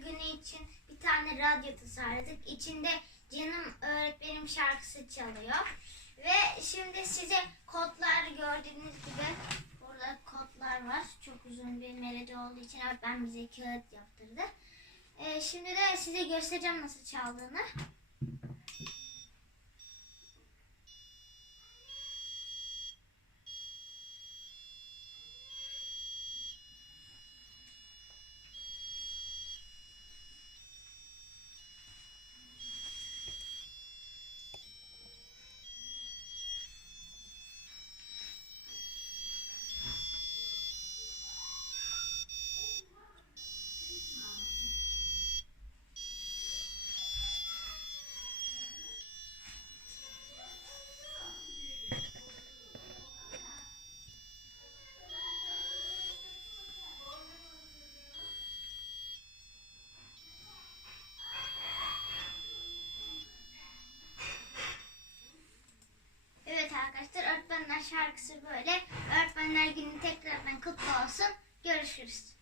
Günü için bir tane radyo tasarladık. İçinde Canım Öğretmenim şarkısı çalıyor. Ve şimdi size kodlar gördüğünüz gibi burada kodlar var. Çok uzun bir melodi olduğu için öğretmen bize kağıt yaptırdı. Ee, şimdi de size göstereceğim nasıl çaldığını. Şarkısı böyle. Öğretmenler günü tekrardan kutlu olsun. Görüşürüz.